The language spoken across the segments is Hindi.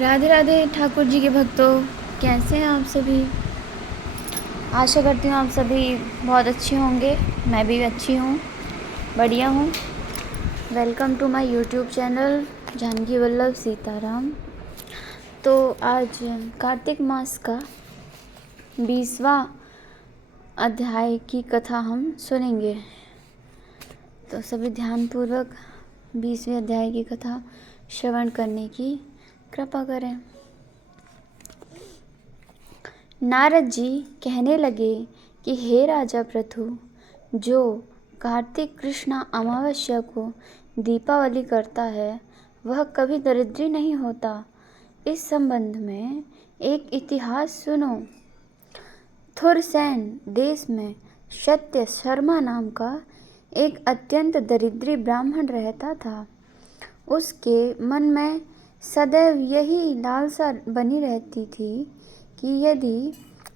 राधे राधे ठाकुर जी के भक्तों, कैसे हैं आप सभी। आशा करती हूँ आप सभी बहुत अच्छे होंगे। मैं भी अच्छी हूँ, बढ़िया हूँ। Welcome to my YouTube channel Janaki Vallabh Sitaram. तो आज कार्तिक मास का 20वां अध्याय की कथा हम सुनेंगे। तो सभी ध्यानपूर्वक 20वें अध्याय की कथा श्रवण करने की कृपा करें। नारद जी कहने लगे कि हे राजा पृथु, जो कार्तिक कृष्ण अमावस्या को दीपावली करता है वह कभी दरिद्री नहीं होता। इस संबंध में एक इतिहास सुनो। थुरसैन देश में सत्य शर्मा नाम का एक अत्यंत दरिद्री ब्राह्मण रहता था। उसके मन में सदैव यही लालसा बनी रहती थी कि यदि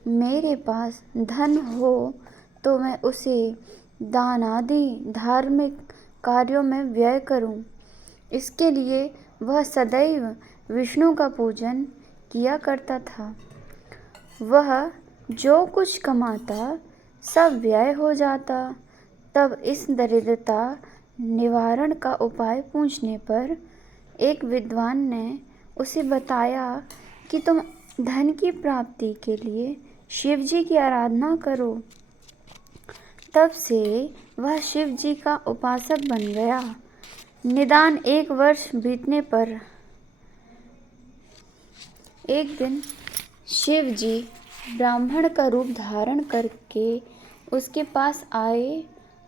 मेरे पास धन हो तो मैं उसे दान आदि धार्मिक कार्यों में व्यय करूं। इसके लिए वह सदैव विष्णु का पूजन किया करता था। वह जो कुछ कमाता सब व्यय हो जाता। तब इस दरिद्रता निवारण का उपाय पूछने पर एक विद्वान ने उसे बताया कि तुम धन की प्राप्ति के लिए शिव जी की आराधना करो। तब से वह शिव जी का उपासक बन गया। निदान 1 वर्ष बीतने पर एक दिन शिव जी ब्राह्मण का रूप धारण करके उसके पास आए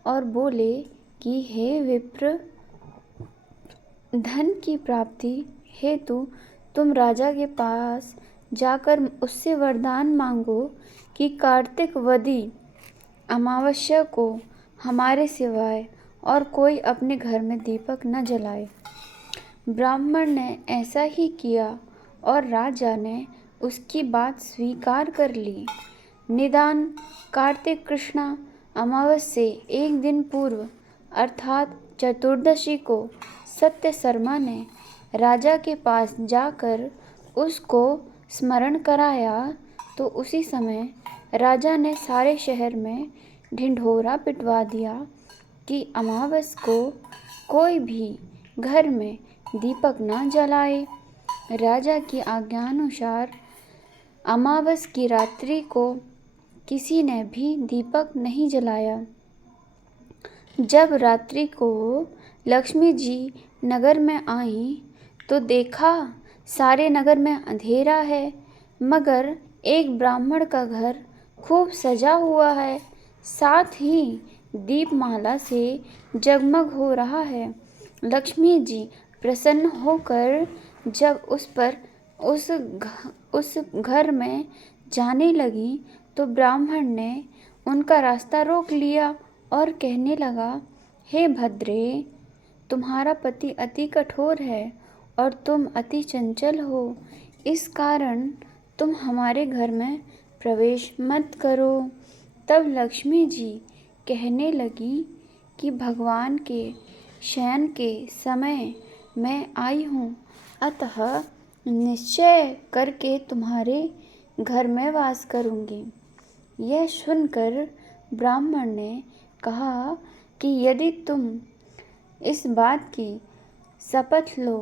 और बोले कि हे विप्र, धन की प्राप्ति हेतु तुम राजा के पास जाकर उससे वरदान मांगो कि कार्तिक वदी अमावस्या को हमारे सिवाय और कोई अपने घर में दीपक न जलाए। ब्राह्मण ने ऐसा ही किया और राजा ने उसकी बात स्वीकार कर ली। निदान कार्तिक कृष्ण अमावस्या से एक दिन पूर्व अर्थात चतुर्दशी को सत्य शर्मा ने राजा के पास जाकर उसको स्मरण कराया तो उसी समय राजा ने सारे शहर में ढिंढोरा पिटवा दिया कि अमावस्या को कोई भी घर में दीपक न जलाए। राजा की आज्ञानुसार अमावस्या की रात्रि को किसी ने भी दीपक नहीं जलाया। जब रात्रि को लक्ष्मी जी नगर में आई तो देखा सारे नगर में अंधेरा है, मगर एक ब्राह्मण का घर खूब सजा हुआ है, साथ ही दीपमाला से जगमग हो रहा है। लक्ष्मी जी प्रसन्न होकर जब उस घर में जाने लगी तो ब्राह्मण ने उनका रास्ता रोक लिया और कहने लगा, हे भद्रे, तुम्हारा पति अति कठोर है और तुम अति चंचल हो। इस कारण तुम हमारे घर में प्रवेश मत करो। तब लक्ष्मी जी कहने लगी कि भगवान के शयन के समय मैं आई हूँ, अतः निश्चय करके तुम्हारे घर में वास करूँगी। यह सुनकर ब्राह्मण ने कहा कि यदि तुम इस बात की शपथ लो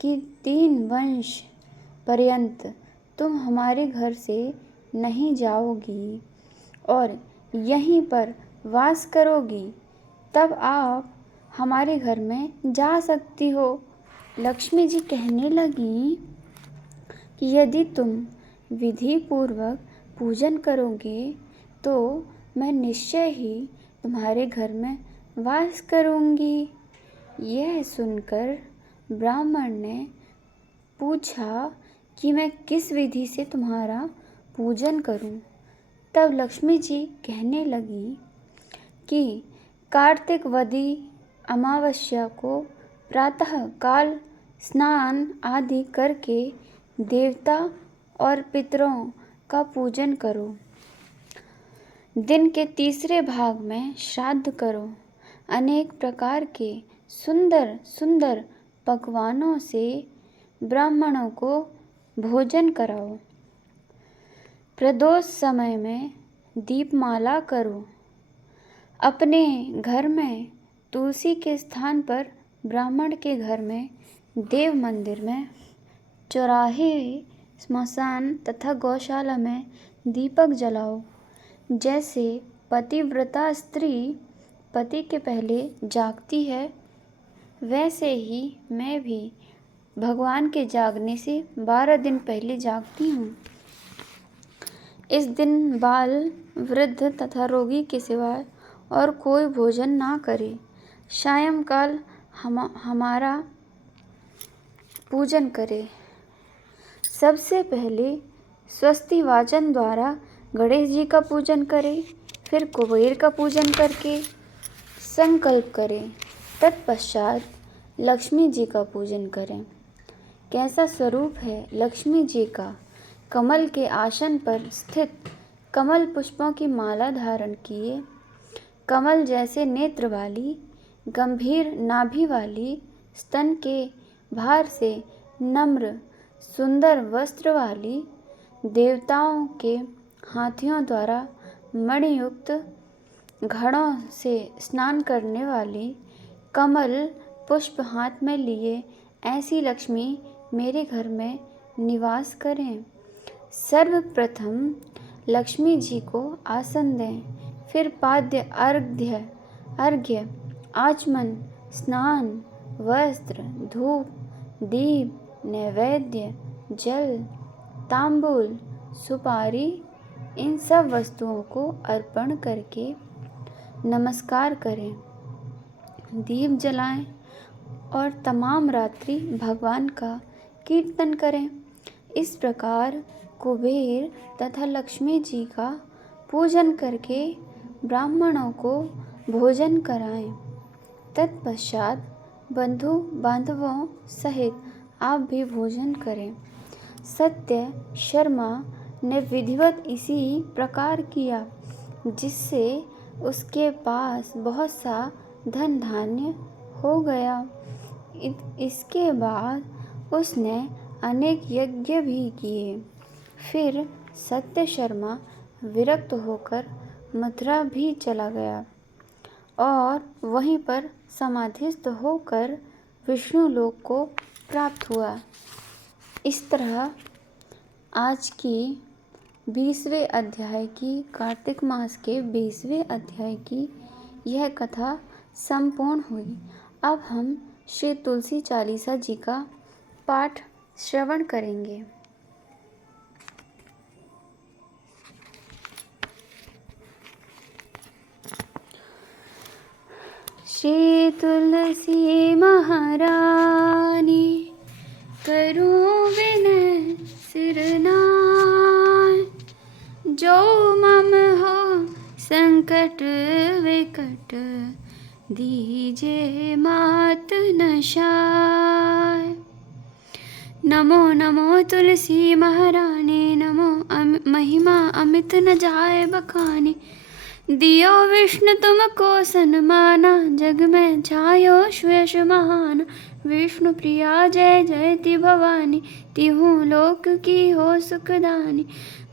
कि 3 वंश पर्यंत तुम हमारे घर से नहीं जाओगी और यहीं पर वास करोगी, तब आप हमारे घर में जा सकती हो। लक्ष्मी जी कहने लगी कि यदि तुम विधि पूर्वक पूजन करोगे तो मैं निश्चय ही तुम्हारे घर में वास करूँगी। यह सुनकर ब्राह्मण ने पूछा कि मैं किस विधि से तुम्हारा पूजन करूं। तब लक्ष्मी जी कहने लगी कि कार्तिक वदी अमावस्या को प्रातः काल स्नान आदि करके देवता और पितरों का पूजन करो। दिन के तीसरे भाग में श्राद्ध करो। अनेक प्रकार के सुंदर सुंदर पकवानों से ब्राह्मणों को भोजन कराओ। प्रदोष समय में दीपमाला करो। अपने घर में तुलसी के स्थान पर ब्राह्मण के घर में, देव मंदिर में, चौराहे, स्मशान तथा गौशाला में दीपक जलाओ। जैसे पतिव्रता स्त्री पति के पहले जागती है, वैसे ही मैं भी भगवान के जागने से 12 दिन पहले जागती हूँ। इस दिन बाल, वृद्ध तथा रोगी के सिवाय और कोई भोजन ना करे। सायंकाल हमारा पूजन करे। सबसे पहले स्वस्ति वाचन द्वारा गणेश जी का पूजन करें, फिर कुबेर का पूजन करके संकल्प करें। तत्पश्चात लक्ष्मी जी का पूजन करें। कैसा स्वरूप है लक्ष्मी जी का? कमल के आसन पर स्थित, कमल पुष्पों की माला धारण किए, कमल जैसे नेत्र वाली, गंभीर नाभि वाली, स्तन के भार से नम्र सुंदर वस्त्र वाली, देवताओं के हाथियों द्वारा मणियुक्त घड़ों से स्नान करने वाली, कमल पुष्प हाथ में लिए ऐसी लक्ष्मी मेरे घर में निवास करें। सर्वप्रथम लक्ष्मी जी को आसन दें, फिर पाद्य, अर्घ्य, आचमन, स्नान, वस्त्र, धूप, दीप, नैवेद्य, जल, तांबूल, सुपारी, इन सब वस्तुओं को अर्पण करके नमस्कार करें, दीप जलाएं और तमाम रात्रि भगवान का कीर्तन करें। इस प्रकार कुबेर तथा लक्ष्मी जी का पूजन करके ब्राह्मणों को भोजन कराएं। तत्पश्चात बंधु बांधवों सहित आप भी भोजन करें। सत्य शर्मा ने विधिवत इसी प्रकार किया, जिससे उसके पास बहुत सा धन धान्य हो गया। इसके बाद उसने अनेक यज्ञ भी किए। फिर सत्य शर्मा विरक्त होकर मथुरा भी चला गया और वहीं पर समाधिस्थ होकर विष्णु लोक को प्राप्त हुआ। इस तरह आज की 20वें अध्याय की, कार्तिक मास के 20वें अध्याय की यह कथा संपूर्ण हुई। अब हम श्री तुलसी चालीसा जी का पाठ श्रवण करेंगे। श्री तुलसी महारानी करूं विनय सिरनाय, जो मम हो संकट विकट, दीजे मात नशाय। नमो नमो तुलसी महारानी, नमो महिमा अमित न जाए बखानी। दियो विष्णु तुमको सन्माना, जग में छायो श्वेश महान। विष्णु प्रिया जय जयति भवानी, तिहु लोक की हो सुखदानी।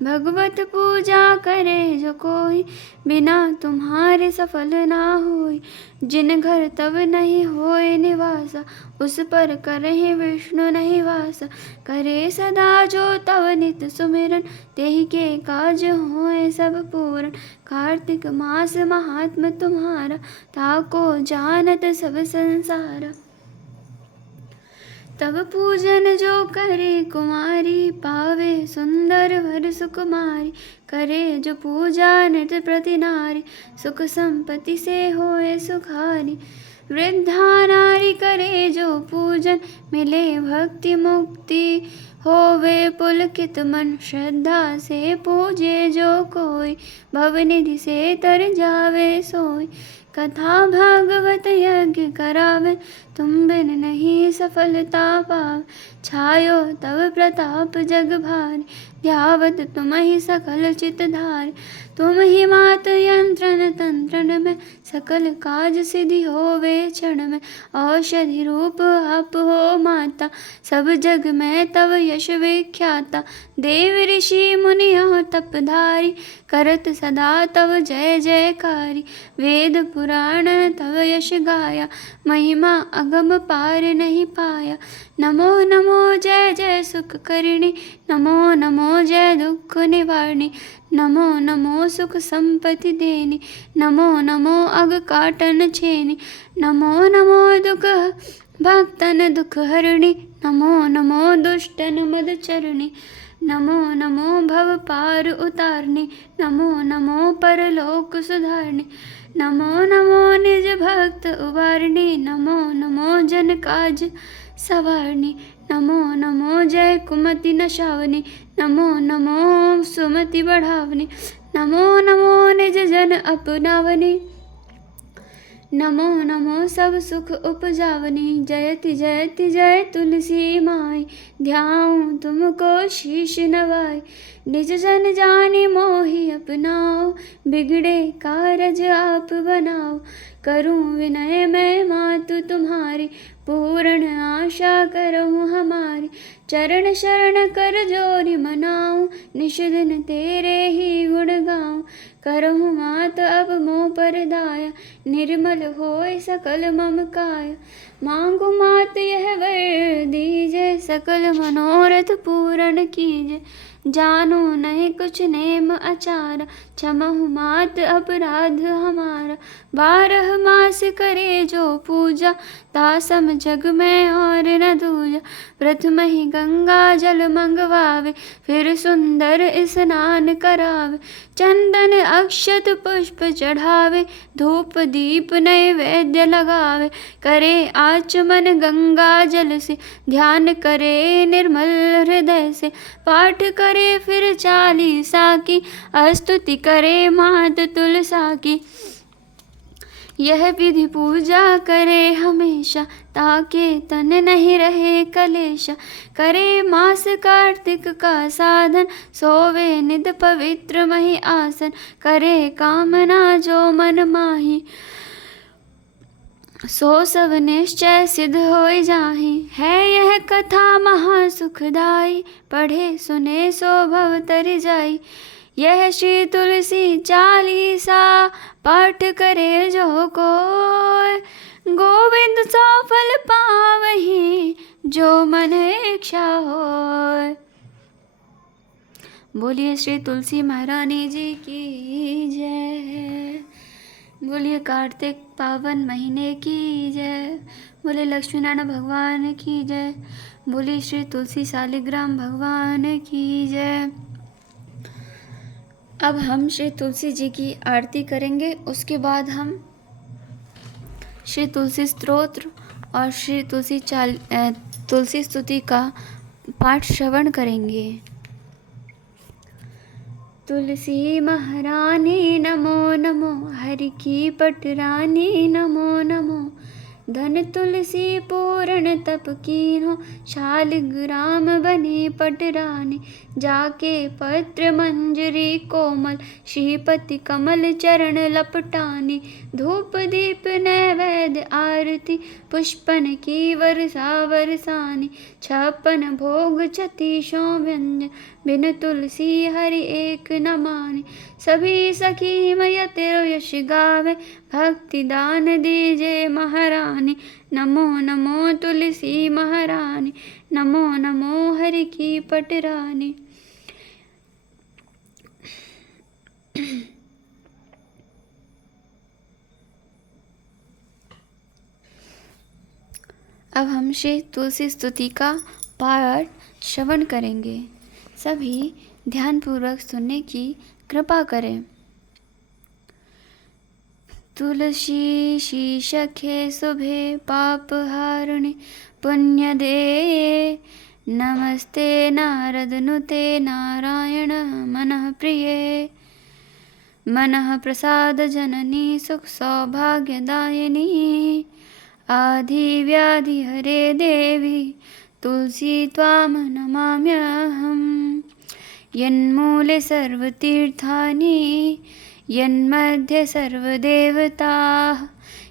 भगवत पूजा करे जो कोई, बिना तुम्हारे सफल ना होई। जिन घर तब नहीं होए निवासा, उस पर करहि विष्णु नहीं वासा। करे सदा जो तव नित सुमिरन, तेहि के काज होए सब पूरन। कार्तिक मास महात्म तुम्हारा, ताको जानत सब संसारा। तब पूजन जो करे कुमारी, पावे सुंदर वर सुकुमारी। करे जो पूजा नित प्रति नारी, सुख संपत्ति से होए सुखारी। वृद्धा नारी करे जो पूजन, मिले भक्ति मुक्ति होवे पुलकित मन। श्रद्धा से पूजे जो कोई, भवनिधि से तर जावे सोई। कथा भागवत यज्ञ करावे, तुम बिन नहीं सफलता पावे। छायो तव प्रताप जग भारी, ध्यावत तुम ही सकल चित धारी। तुम ही मात यंत्रन तंत्रन में, सकल काज सिद्धि होवे क्षण में। औषधि रूप आप हो माता, सब जग में तव यश विख्याता। देव ऋषि मुनि और तपधारी, करत सदा तव जय जयकारी। वेद पुराण तव यश गाया, महिमा अगम पार नहीं पाया। नमो नमो जय जय सुख करिणी, नमो नमो जय दुख निवारणी। नमो नमो सुख संपत्ति देनी, नमो नमो अग काटन छेनी। नमो नमो दुख भक्तन दुख हरणी, नमो नमो दुष्टन मद चरणी। नमो नमो भव पार उतारनी, नमो नमो परलोक सुधारनी। नमो नमो निज भक्त उबारनी, नमो नमो जन काज सवारनी। नमो नमो जय कुमति नशावनी, नमो नमो सुमति बढ़ावनी। नमो नमो निज जन अपनावनी, नमो नमो सब सुख उपजावनी। जयति जयति जय तुलसी माई, ध्याऊं तुमको शीश नवाई। निज जन जानी मोहि अपनाओ, बिगड़े कारज आप बनाओ। करूं विनय मैं मातु तुम्हारी, पूर्ण आशा करहूँ हमारी। चरण शरण कर जोरी मनाऊं, निश दिन तेरे ही गुण गाऊं। करहूँ मात अब मोह पर दाया, निर्मल होय सकल मम काया। मांगू मात यह वर दीजे, सकल मनोरथ पूर्ण कीजे। जानो नहीं कुछ नेम आचार, क्षमहु मात अपराध हमारा। 12 मास करे जो पूजा, तासम जग में और न दूजा। प्रथम ही गंगा जल मंगवावे, फिर सुंदर स्नान करावे। चंदन अक्षत पुष्प चढ़ावे, धूप दीप नैवेद्य लगावे। करे आचमन गंगा जल से, ध्यान करे निर्मल हृदय से। पाठ करे फिर 40 की, स्तुति करे मात तुलसा की। यह विधि पूजा करे हमेशा, ताके तन नहीं रहे कलेशा। करे मास कार्तिक का साधन, सोवे निद पवित्र मही आसन। करे कामना जो मन माही, सो सब निश्चय सिद्ध होई जाहि। है यह कथा महा सुखदाई, पढ़े सुने सो भव तरि जाई। यह श्री तुलसी 40 पाठ करे जो कोय, गोविंद सो फल पावहि जो मन इच्छा होय। बोलिए श्री तुलसी महारानी जी की जय। बोलिए कार्तिक पावन महीने की जय। बोलिए लक्ष्मीनारायण भगवान की जय। बोलिए श्री तुलसी शालिग्राम भगवान की जय। अब हम श्री तुलसी जी की आरती करेंगे, उसके बाद हम श्री तुलसी स्तोत्र और श्री तुलसी स्तुति का पाठ श्रवण करेंगे। तुलसी महारानी नमो नमो, हरि की पटरानी नमो नमो। धन तुलसी पूर्ण तप कीन्हो, शालिग्राम बनी पटरानी। जाके पत्र मंजरी कोमल, श्रीपति कमल चरण लपटानी। धूप दीप नैवेद्य आरती, पुष्पन की वर्षा बरसानी। 56 भोग 36 व्यंजन, बिन तुलसी हरि एक न मानी। सभी सखी मैया तेरो यश गावे, भक्ति दान दीजे महारानी। नमो नमो तुलसी महारानी, नमो नमो हरि की पटरानी। अब हम श्री तुलसी स्तुति का पाठ श्रवण करेंगे। सभी ध्यानपूर्वक सुनने की कृपा करें। तुलसी शीशखे शुभे पाप हारिणे, पुण्य दे नमस्ते नारद नुते नारायण मनः प्रिये। मनः प्रसाद जननी सुख सौभाग्यदायिनी आधिव्याधिहरे देवी तुलसी त्वां नमाम्यहम्। यन्मूले सर्वतीर्थानि यन्मध्ये सर्वदेवताः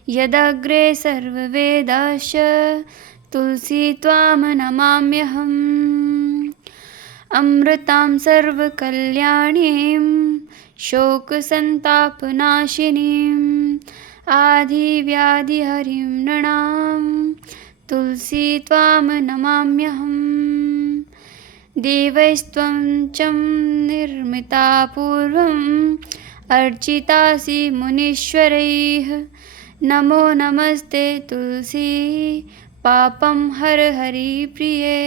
यदग्रे सर्ववेदाश्च तुलसी त्वां नमाम्यहम्। अमृतां सर्वकल्याणीं शोकसन्तापनाशिनीम् आधिव्याधिहरिं नृणां तुलसी त्वां नमाम्यहम्। देवैस्त्वं च निर्मिता पूर्वम् अर्चितासि मुनीश्वरैः नमो नमस्ते तुलसी पापं हर हरिप्रिये।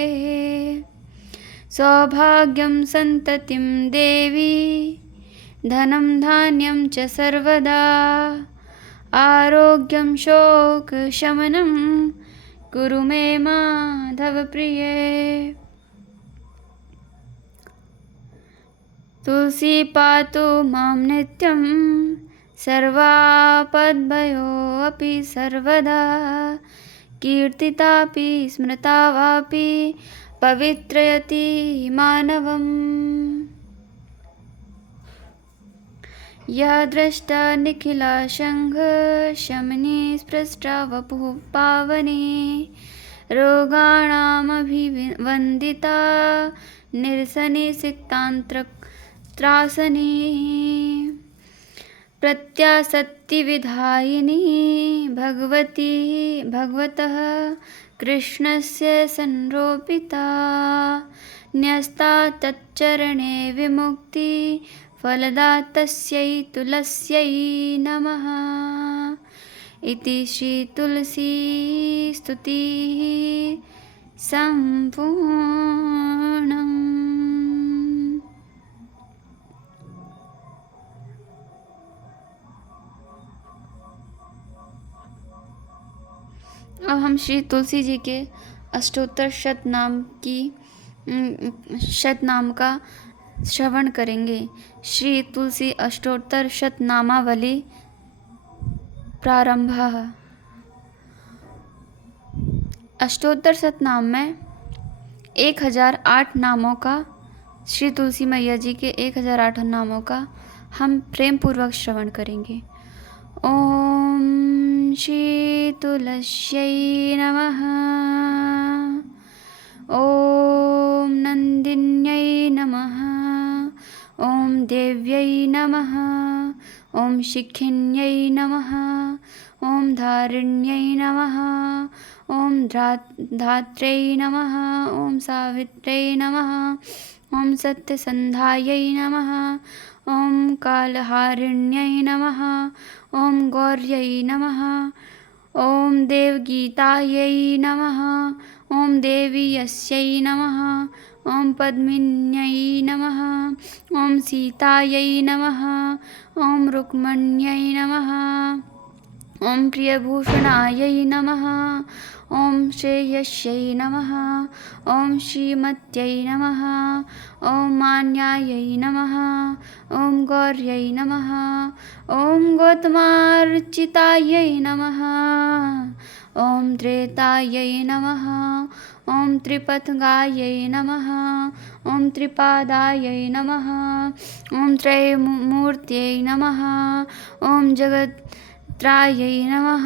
सौभाग्यं सन्ततिं देवी धनं धान्यं च सर्वदा आरोग्यं शोकशमनं कुरु मे माधवप्रिये। तुलसी पातु मां नित्यं सर्वापद्भयो अपि सर्वदा कीर्तितापि स्मृता वापि पवित्रयति मानवम्। या द्रष्टा निखिला शंघ शमनी स्पृष्टा वपुः पावनी रोगाणामभिवन्दिता निरसनी सिक्तान्त्रत्रासनी प्रत्यासत्तिविधायिनी भगवती भगवतः कृष्णस्य संरोपिता न्यस्ता तच्चरणे विमुक्ति फलदा तस्यै तुलस्यै नमः। इति श्री तुलसी स्तुतिः सम्पूर्णम्। अब हम श्री तुलसी जी के अष्टोत्तर शतनाम का श्रवण करेंगे। श्री तुलसी अष्टोत्तर शतनामावली प्रारंभ। अष्टोत्तर शतनाम में 1008 नामों का श्री तुलसी मैया जी के 1008 नामों का हम प्रेम पूर्वक श्रवण करेंगे। ओम श्री तुलस्यै नमः। ओम नंदिन्यै नमः। ओम देव्यै नमः। ओम शिखिन्यै नमः। ओम धारिण्यै नमः। ओम धात्र्यै नमः। ओम सावित्र्यै नमः। ओम सत्यसन्धायै नमः। ओम कालहारिण्यै नमः। ओम गौर्यै नमः। ओम देवगीतायै नमः। ओम देवीयस्यै नमः। ओम पद्मिन्यै नमः। ओम सीतायै नमः। ओम रुक्मण्यै नमः। ओम प्रियभूषणायै नमः। ओम श्रेयस्यै नमः। ओम श्रीमत्यै नमः। ओम मान्यायै नमः। ओम गौर्यै नमः। ओम गौतमार्चितायै नमः। ओम त्रेतायै नमः। ओम त्रिपथगायै नमः। ओम त्रिपादायै नमः। ओम त्रयमूर्त्यै नमः। ओम जगत्त्रायै नमः।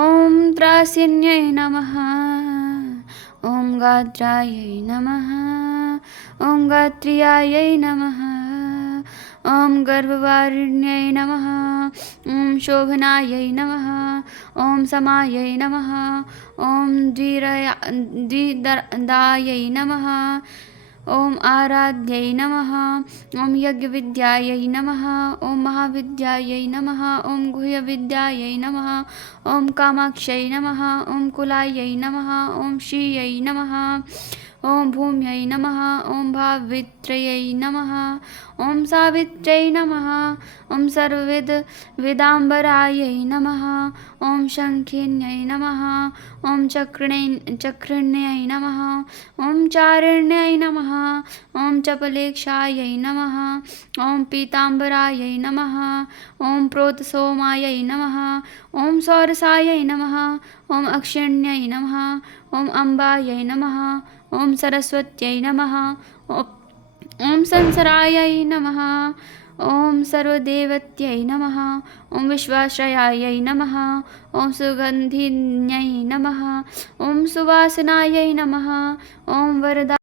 ओम त्रासिन्यै नमः। ओम गात्रायै नमः। ओम गात्रियायै नमः। ओम गर्भवारिण्यै नमः। ओम शोभनायै नमः। ओम समायै नमः। ओम द्विदायै नमः। ओम आराध्यै नमः। ओम यज्ञविद्यायै नमः। ओम महाविद्यायै नमः। ओम गुह्यविद्यायै नमः। ओम कामाक्ष्यै नमः। ओम कुलायै नमः। ओम श्रियै नमः। ओम भूम्यै नमः। ओम भावित्र्यै नमः। ओम सावित्र्यै नमः। ओम सर्वविद वेदाम्बरायै नमः। ओम शङ्खिन्यै नमः। ओम चक्रिण्यै नमः। ओम चारिण्यै नमः। ॐ चपलेक्षायै नमः। ॐ पीताम्बरायै नमः। ॐ प्रोतसोमायै नमः। ॐ सौरसायै नमः। ॐ अक्षिण्यै नमः। ॐ अम्बायै नमः। ॐ सरस्वत्यै नमः। ॐ संसरायै नमः। ॐ सर्वदेवत्यै नमः। ॐ विश्वाश्रयायै नमः। ॐ सुगन्धिन्यै नमः। ॐ सुवासनायै नमः। ॐ वरदा